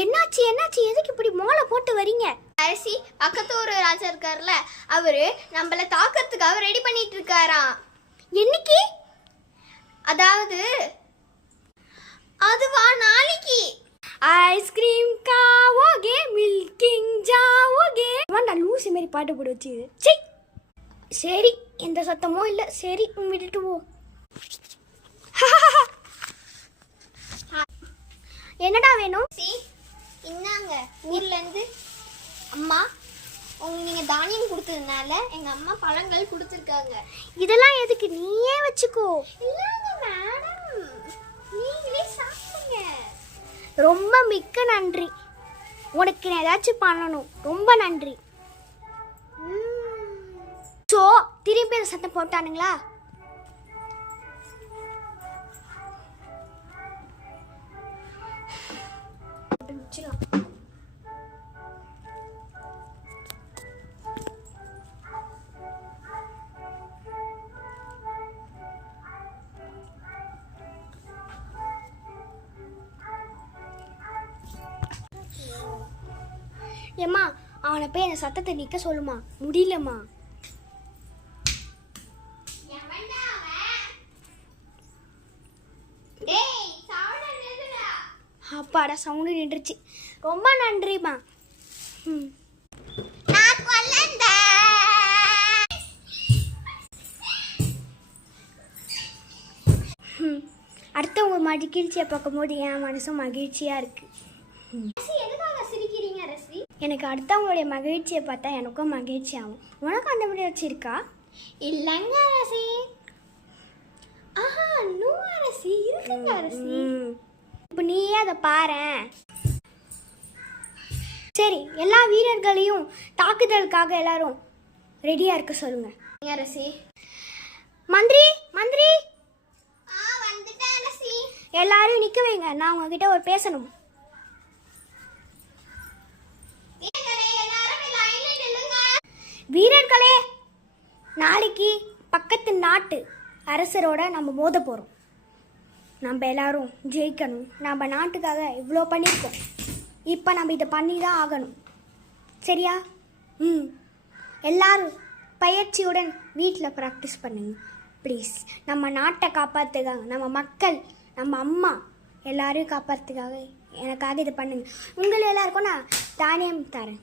என்னாச்சு என்னாச்சு? எதுக்கு இப்படி மோளை போட்டு வரீங்க? அரசி, பக்கத்து ஒரு ராஜா இருக்காருல்ல, அவரு நம்மள தாக்கறதுக்காக ரெடி பண்ணிட்டு இருக்காராம். என்னைக்கு? அதாவது அதுவா நாளைக்கு. ஐஸ்கிரீம் காவோகே மில்கிங் ஜாவோகே. வாண்டா லூசி மாதிரி பாட்டு போட்டு வச்சு. சரி, எந்த சத்தமும் இல்லை. சரி, விட்டுட்டு போ. என்னடா வேணும்? இன்னாங்க ஊர்ல இருந்து அம்மா நீங்க தானியம் கொடுத்ததுனால எங்க அம்மா பழங்கள் கொடுத்துருக்காங்க. இதெல்லாம் எதுக்கு? நீயே வச்சுக்கோ. இல்லங்க மேடம், நீங்களே சாப்பிடுங்க. ரொம்ப மிக்க நன்றி. உனக்கு நான் ஏதாச்சும் பண்ணணும். ரொம்ப நன்றி. சோ திருப்பி அந்த சத்தம் போட்டானுங்களா? ஏம்மா, அவனை போய் அந்த சத்தத்தை நிற்க சொல்லுமா. முடியலம்மா. அப்பாடா, சவுண்டு நின்றுச்சு. ரொம்ப நன்றிம்மா. அடுத்தவங்க மகிழ்ச்சியை பார்க்கும்போது என் மனசும் மகிழ்ச்சியாக இருக்கு. சிரிக்கிறீங்க அரசி? எனக்கு அடுத்தவங்களுடைய மகிழ்ச்சியை பார்த்தா எனக்கும் மகிழ்ச்சி ஆகும். உனக்கு அந்த மகிழ்ச்சி இருக்கா? இல்லைங்க அரசி. ஆஹா, நோ அரசி, இருக்குங்க அரசி. இப்போ நீயே அதை பாரேன். சரி, எல்லா வீரர்களையும் தாக்குதலுக்காக எல்லாரும் ரெடியா இருக்க சொல்லுங்க. அரசி. மந்திரி மந்திரி, வந்துட்டேன் அரசி. எல்லாரும் நிக்க வைங்க, நான் உங்ககிட்ட ஒரு பேசணும். வீரர்களே, நாளைக்கு பக்கத்து நாட்டு அரசரோட நம்ம மோத போகிறோம். நம்ம எல்லாரும் ஜெயிக்கணும். நம்ம நாட்டுக்காக இவ்வளோ பண்ணியிருக்கோம். இப்போ நம்ம இதை பண்ணி தான் ஆகணும். சரியா? எல்லாரும் பயிற்சியுடன் வீட்டில் ப்ராக்டிஸ் பண்ணுங்க ப்ளீஸ். நம்ம நாட்டை காப்பாற்றுக்காக, நம்ம மக்கள், நம்ம அம்மா எல்லாரையும் காப்பாற்றுக்காக எனக்காக இதை பண்ணுங்க. உங்களை எல்லாருக்கும் நான் தானியம் தரேன்.